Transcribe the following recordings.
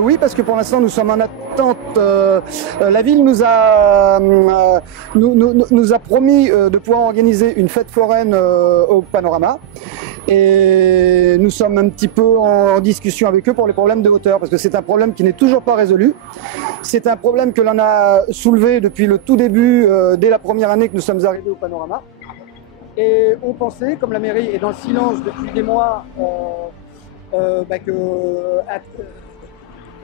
Oui, parce que pour l'instant nous sommes en attente. La ville nous a promis de pouvoir organiser une fête foraine au Panorama. Et nous sommes un petit peu en discussion avec eux pour les problèmes de hauteur, parce que c'est un problème qui n'est toujours pas résolu. C'est un problème que l'on a soulevé depuis le tout début, dès la première année que nous sommes arrivés au Panorama. Et on pensait, comme la mairie est dans le silence depuis des mois, que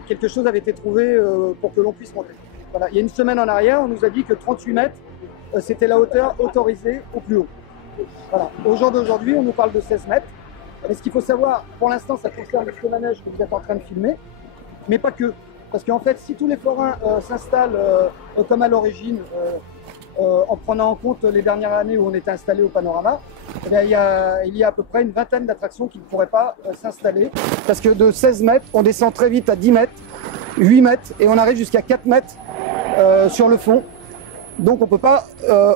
quelque chose avait été trouvé pour que l'on puisse monter. Voilà. Il y a une semaine en arrière, on nous a dit que 38 mètres, c'était la hauteur autorisée au plus haut. Voilà. Au jour d'aujourd'hui, on nous parle de 16 mètres. Mais ce qu'il faut savoir, pour l'instant, ça concerne ce manège que vous êtes en train de filmer, mais pas que. Parce qu'en fait, si tous les forains s'installent comme à l'origine, en prenant en compte les dernières années où on était installé au Panorama, eh bien, il y a à peu près une vingtaine d'attractions qui ne pourraient pas s'installer. Parce que de 16 mètres, on descend très vite à 10 mètres, 8 mètres, et on arrive jusqu'à 4 mètres sur le fond. Donc on ne peut pas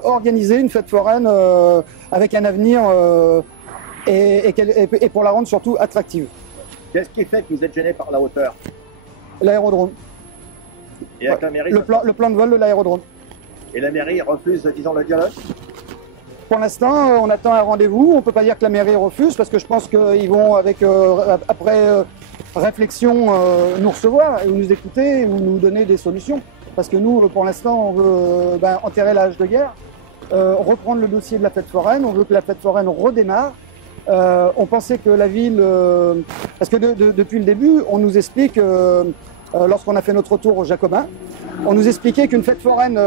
organiser une fête foraine avec un avenir et pour la rendre surtout attractive. Qu'est-ce qui fait que vous êtes gêné par la hauteur? L'aérodrome. Et avec la mairie, le plan de vol de l'aérodrome. Et la mairie refuse, disons, le dialogue? Pour l'instant, on attend un rendez-vous. On ne peut pas dire que la mairie refuse, parce que je pense qu'ils vont, après réflexion, nous recevoir et nous écouter ou nous donner des solutions. Parce que nous, pour l'instant, on veut enterrer l'âge de guerre, reprendre le dossier de la fête foraine. On veut que la fête foraine redémarre. On pensait que la ville... parce que depuis le début, on nous explique, lorsqu'on a fait notre retour aux Jacobins, on nous expliquait qu'une fête foraine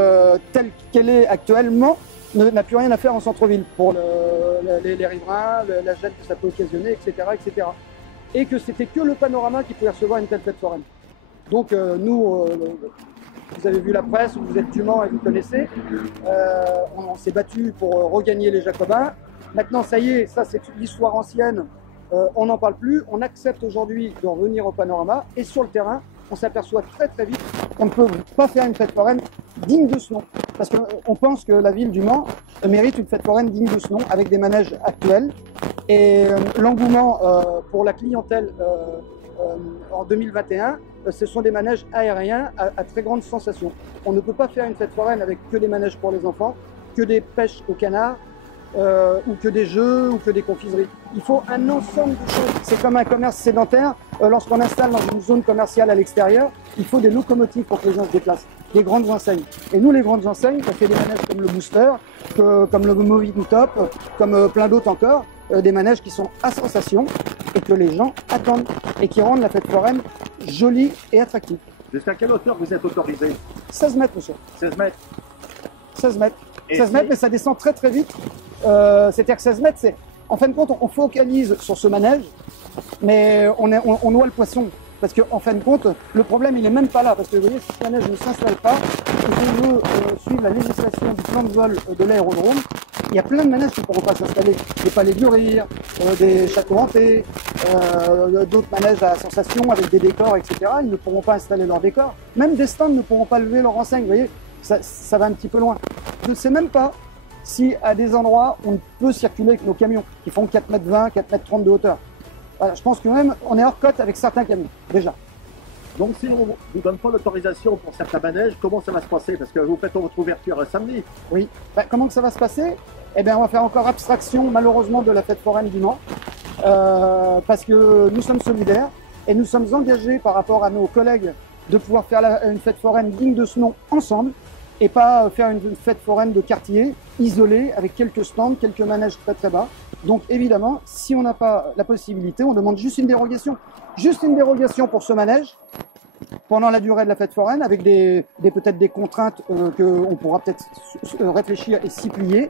telle qu'elle est actuellement n'a plus rien à faire en centre-ville pour les riverains, la gêne que ça peut occasionner, etc., etc. Et que c'était que le Panorama qui pouvait recevoir une telle fête foraine. Donc nous, vous avez vu la presse, vous êtes du Mans et vous connaissez, on s'est battu pour regagner les Jacobins. Maintenant, ça y est, ça c'est l'histoire ancienne, on n'en parle plus. On accepte aujourd'hui de revenir au Panorama et sur le terrain, on s'aperçoit très très vite qu'on ne peut pas faire une fête foraine digne de ce nom. Parce qu'on pense que la ville du Mans mérite une fête foraine digne de ce nom, avec des manèges actuels. Et l'engouement pour la clientèle en 2021, ce sont des manèges aériens à très grande sensation. On ne peut pas faire une fête foraine avec que des manèges pour les enfants, que des pêches au canard, ou que des jeux, ou que des confiseries. Il faut un ensemble de choses. C'est comme un commerce sédentaire. Lorsqu'on installe dans une zone commerciale à l'extérieur, il faut des locomotives pour que les gens se déplacent, des grandes enseignes. Et nous, les grandes enseignes, on fait des manèges comme le Booster, comme le Moving Top, comme plein d'autres encore, des manèges qui sont à sensation et que les gens attendent et qui rendent la fête foraine jolie et attractive. Jusqu'à quelle hauteur vous êtes autorisé? 16 mètres, monsieur. 16 mètres. 16 mètres. Et 16 mètres, mais ça descend très très vite. C'est-à-dire que 16 mètres, c'est... En fin de compte, on focalise sur ce manège, mais on noie le poisson. Parce qu'en fin de compte, le problème, il n'est même pas là. Parce que vous voyez, si ce manège ne s'installe pas, et qu'on veut suivre la législation du plan de vol de l'aérodrome, il y a plein de manèges qui ne pourront pas s'installer. Des palais du rire, des châteaux hantés, d'autres manèges à sensation avec des décors, etc. Ils ne pourront pas installer leurs décors. Même des stands ne pourront pas lever leur enseigne. Vous voyez, ça va un petit peu loin. Je ne sais même pas si à des endroits on peut circuler avec nos camions qui font 4,20 m, 4,30 m de hauteur. Voilà, je pense que même on est hors cote avec certains camions, déjà. Donc si on ne vous donne pas l'autorisation pour certains manèges, comment ça va se passer? Parce que vous faites votre ouverture samedi. Oui. Comment que ça va se passer? Eh bien, on va faire encore abstraction, malheureusement, de la fête foraine du Mans, parce que nous sommes solidaires et nous sommes engagés par rapport à nos collègues de pouvoir faire une fête foraine digne de ce nom ensemble, et pas faire une fête foraine de quartier, isolée, avec quelques stands, quelques manèges très très bas. Donc évidemment, si on n'a pas la possibilité, on demande juste une dérogation. Juste une dérogation pour ce manège, pendant la durée de la fête foraine, avec peut-être des contraintes qu'on pourra peut-être réfléchir et s'y plier.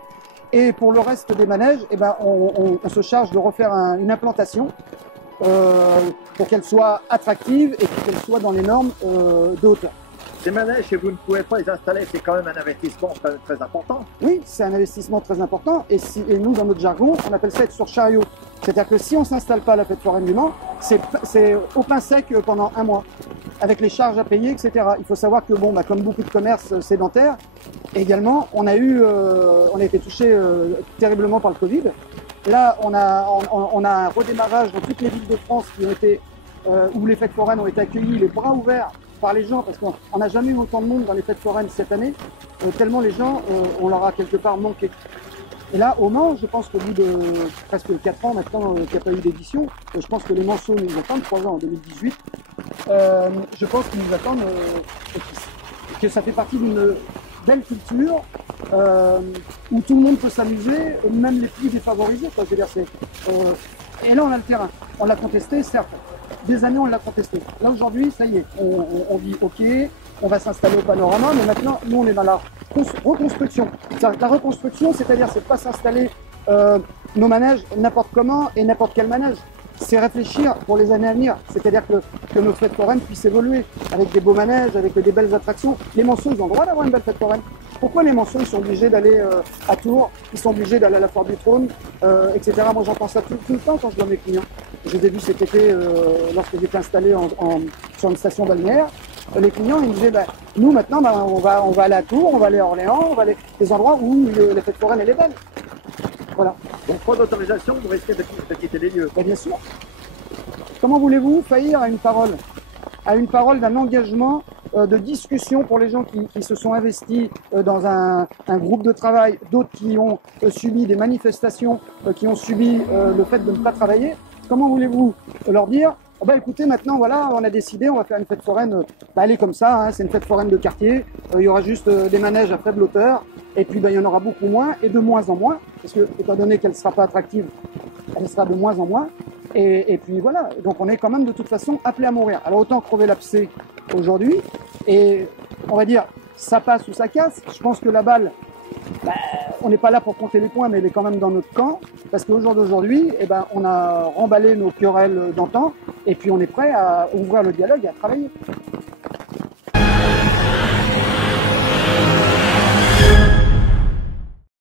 Et pour le reste des manèges, eh ben, on se charge de refaire une implantation pour qu'elle soit attractive et qu'elle soit dans les normes de hauteur. Ces manèges, si vous ne pouvez pas les installer, c'est quand même un investissement très important. Oui, c'est un investissement très important. Et nous, dans notre jargon, on appelle ça être sur chariot. C'est-à-dire que si on ne s'installe pas à la fête foraine du Mans, c'est au pain sec pendant un mois, avec les charges à payer, etc. Il faut savoir que, comme beaucoup de commerces sédentaires, également, on a été touché terriblement par le Covid. Là, on a un redémarrage dans toutes les villes de France qui ont été où les fêtes foraines ont été accueillies les bras ouverts par les gens, parce qu'on n'a jamais eu autant de monde dans les fêtes foraines cette année, tellement les gens, on leur a quelque part manqué. Et là, au Mans, je pense qu'au bout de presque 4 ans maintenant qu'il n'y a pas eu d'édition, je pense que les Manceaux nous attendent, 3 ans en 2018, je pense qu'ils nous attendent, que ça fait partie d'une belle culture où tout le monde peut s'amuser, même les plus défavorisés. Quoi. Je veux dire, et là, on a le terrain. On l'a contesté, certes. Des années, on l'a contesté. Là, aujourd'hui, ça y est, on dit OK, on va s'installer au panorama, mais maintenant, nous, on est dans la reconstruction. La reconstruction, c'est-à-dire, c'est pas s'installer nos manèges n'importe comment et n'importe quel manège. C'est réfléchir pour les années à venir. C'est-à-dire que nos fêtes foraines puissent évoluer avec des beaux manèges, avec des belles attractions. Les Manceaux, ils ont le droit d'avoir une belle fête foraine. Pourquoi les Manceaux, ils sont obligés d'aller à Tours, ils sont obligés d'aller à la Foire du Trône, etc. Moi, j'entends ça tout le temps quand je vois mes clients. Je les ai vus cet été lorsque j'étais installé sur une station balnéaire. Les clients, ils me disaient, nous, maintenant, on va aller à Tours, on va aller à Orléans, on va aller des endroits où la fête foraine, elle est belle. Voilà. Donc, pas d'autorisation, vous risquez de quitter les lieux. Bien sûr. Comment voulez-vous faillir à une parole d'un engagement de discussion pour les gens qui se sont investis dans un groupe de travail, d'autres qui ont subi des manifestations, qui ont subi le fait de ne pas travailler. Comment voulez-vous leur dire écoutez, maintenant, voilà, on a décidé, on va faire une fête foraine, elle est comme ça, hein, c'est une fête foraine de quartier, il y aura juste des manèges à faible hauteur, et puis il y en aura beaucoup moins, et de moins en moins, parce que, étant donné qu'elle ne sera pas attractive, elle sera de moins en moins, et puis voilà, donc on est quand même de toute façon appelé à mourir. Alors autant crever l'abcès aujourd'hui, et on va dire, ça passe ou ça casse, je pense que la balle, on n'est pas là pour compter les points, mais elle est quand même dans notre camp, parce qu'au jour d'aujourd'hui, on a remballé nos querelles d'antan, et puis on est prêt à ouvrir le dialogue et à travailler.